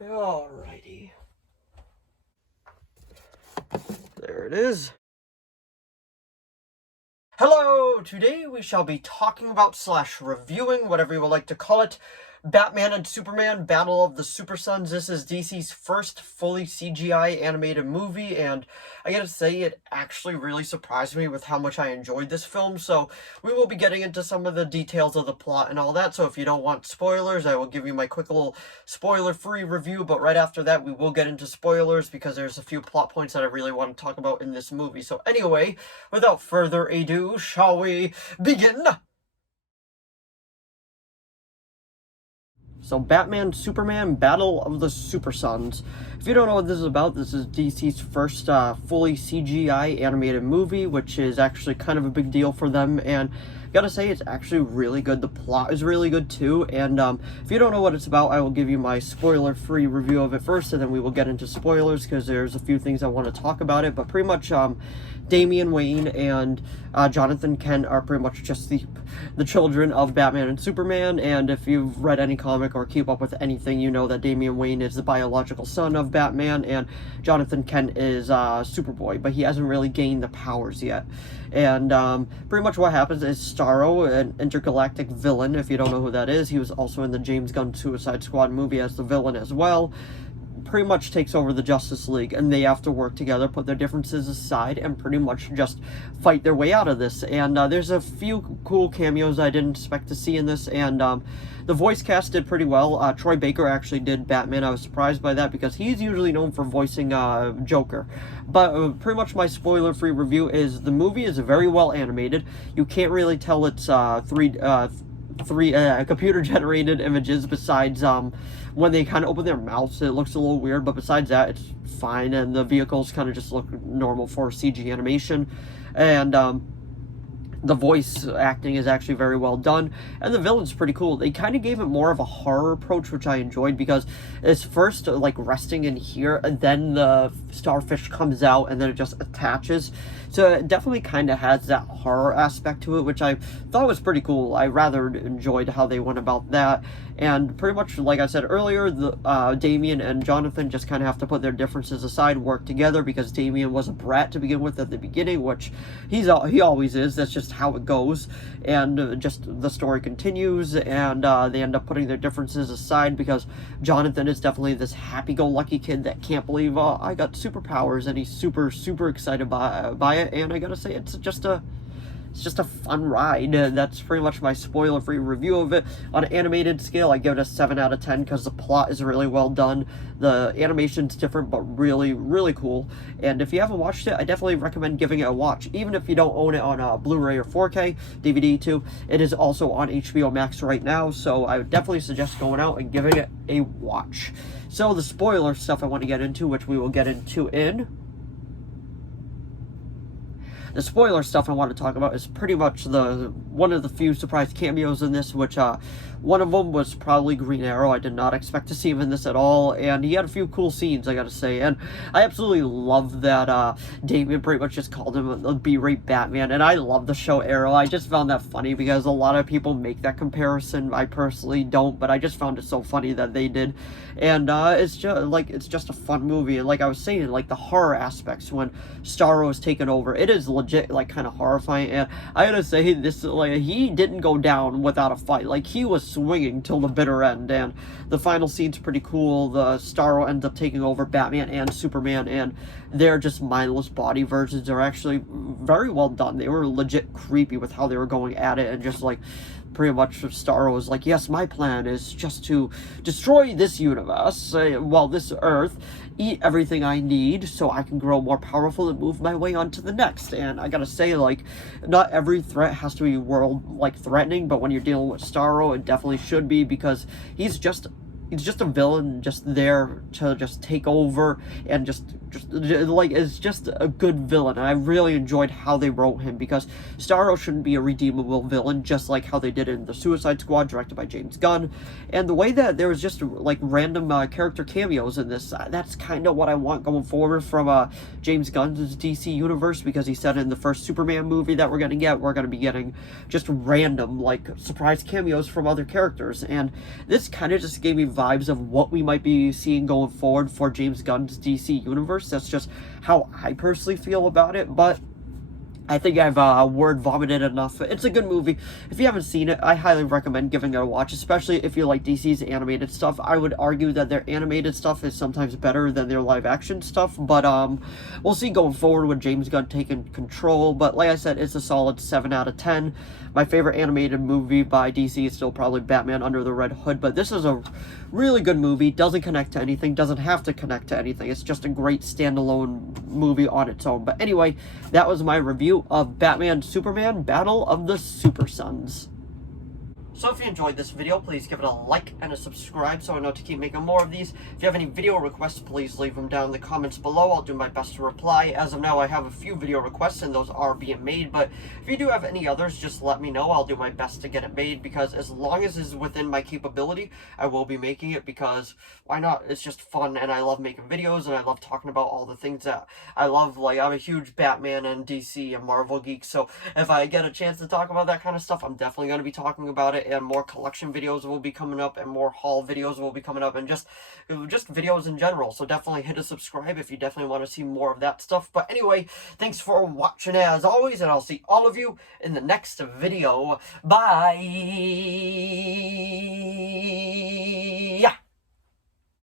Alrighty. There it is. Hello! Today we shall be talking about / reviewing, whatever you would like to call it, Batman and Superman Battle of the Supersons. This is DC's first fully CGI animated movie, and I gotta say, it actually really surprised me with how much I enjoyed this film, so we will be getting into some of the details of the plot and all that, so if you don't want spoilers, I will give you my quick little spoiler-free review, but right after that, we will get into spoilers, because there's a few plot points that I really want to talk about in this movie. So anyway, without further ado, shall we begin? So, Batman, Superman, Battle of the Supersons. If you don't know what this is about, this is DC's first fully CGI animated movie, which is actually kind of a big deal for them, and I gotta say, it's actually really good. The plot is really good, too, and if you don't know what it's about, I will give you my spoiler-free review of it first, and then we will get into spoilers, because there's a few things I want to talk about it, but pretty much, Damian Wayne and Jonathan Kent are pretty much just the children of Batman and Superman, and if you've read any comic or keep up with anything, you know that Damian Wayne is the biological son of Batman, and Jonathan Kent is Superboy, but he hasn't really gained the powers yet. And pretty much what happens is Starro, an intergalactic villain, if you don't know who that is, he was also in the James Gunn Suicide Squad movie as the villain as well, pretty much takes over the Justice League, and they have to work together, put their differences aside, and pretty much just fight their way out of this. And there's a few cool cameos I didn't expect to see in this, and the voice cast did pretty well. Troy Baker actually did Batman. I was surprised by that, because he's usually known for voicing Joker. But pretty much my spoiler-free review is the movie is very well animated. You can't really tell it's three computer-generated images, besides when they kind of open their mouths, it looks a little weird, but besides that, it's fine, and the vehicles kind of just look normal for CG animation, and the voice acting is actually very well done, and the villain's pretty cool. They kind of gave it more of a horror approach, which I enjoyed, because it's first like resting in here, and then the starfish comes out, and then it just attaches. So it definitely kind of has that horror aspect to it, which I thought was pretty cool. I rather enjoyed how they went about that. And pretty much, like I said earlier, Damian and Jonathan just kind of have to put their differences aside, work together, because Damian was a brat to begin with at the beginning, which he always is. That's just how it goes. And just the story continues, and they end up putting their differences aside, because Jonathan is definitely this happy-go-lucky kid that can't believe, I got superpowers, and he's super, super excited by it. And I gotta say, it's just a fun ride. That's pretty much my spoiler-free review of it. On an animated scale, I give it a 7 out of 10, because the plot is really well done. The animation's different, but really, really cool. And if you haven't watched it, I definitely recommend giving it a watch. Even if you don't own it on Blu-ray or 4K, DVD too, it is also on HBO Max right now, so I would definitely suggest going out and giving it a watch. So the spoiler stuff I want to get into, which we will get into in... The spoiler stuff I want to talk about is pretty much one of the few surprise cameos in this, which one of them was probably Green Arrow. I did not expect to see him in this at all, and he had a few cool scenes, I gotta say, and I absolutely love that Damian pretty much just called him a B-rate Batman, and I love the show Arrow. I just found that funny, because a lot of people make that comparison. I personally don't, but I just found it so funny that they did, and it's just a fun movie, and like I was saying, like the horror aspects when Starro is taken over, it is legit, like, kind of horrifying, and I gotta say, this, like, he didn't go down without a fight. Like, he was swinging till the bitter end, and the final scene's pretty cool. The Starro ends up taking over Batman and Superman, and they're just mindless body versions. Are actually very well done. They were legit creepy with how they were going at it, and just, like, pretty much Starro was like, yes, my plan is just to destroy this universe, this Earth, eat everything I need so I can grow more powerful and move my way on to the next. And I gotta say, like, not every threat has to be world, like, threatening, but when you're dealing with Starro, it definitely should be, because he's just a villain, just there to just take over, and just like, is just a good villain. And I really enjoyed how they wrote him, because Starro shouldn't be a redeemable villain, just like how they did in the Suicide Squad, directed by James Gunn. And the way that there was just, like, random character cameos in this, that's kind of what I want going forward from James Gunn's DC universe, because he said in the first Superman movie that we're going to be getting just random, like, surprise cameos from other characters. And this kind of just gave me vibes of what we might be seeing going forward for James Gunn's DC universe. That's just how I personally feel about it, but I think I've word vomited enough. It's a good movie. If you haven't seen it, I highly recommend giving it a watch, especially if you like DC's animated stuff. I would argue that their animated stuff is sometimes better than their live action stuff, but we'll see going forward with James Gunn taking control. But like I said, it's a solid 7 out of 10. My favorite animated movie by DC is still probably Batman Under the Red Hood, but this is a really good movie. Doesn't connect to anything, doesn't have to connect to anything. It's just a great standalone movie on its own. But anyway, that was my review of Batman Superman Battle of the Supersons. So if you enjoyed this video, please give it a like and a subscribe so I know to keep making more of these. If you have any video requests, please leave them down in the comments below. I'll do my best to reply. As of now, I have a few video requests and those are being made, but if you do have any others, just let me know. I'll do my best to get it made, because as long as it's within my capability, I will be making it, because why not? It's just fun, and I love making videos, and I love talking about all the things that I love. Like, I'm a huge Batman and DC and Marvel geek, so if I get a chance to talk about that kind of stuff, I'm definitely going to be talking about it. And more collection videos will be coming up, and more haul videos will be coming up, and just videos in general. So definitely hit a subscribe if you definitely want to see more of that stuff. But anyway, thanks for watching as always, and I'll see all of you in the next video. Bye.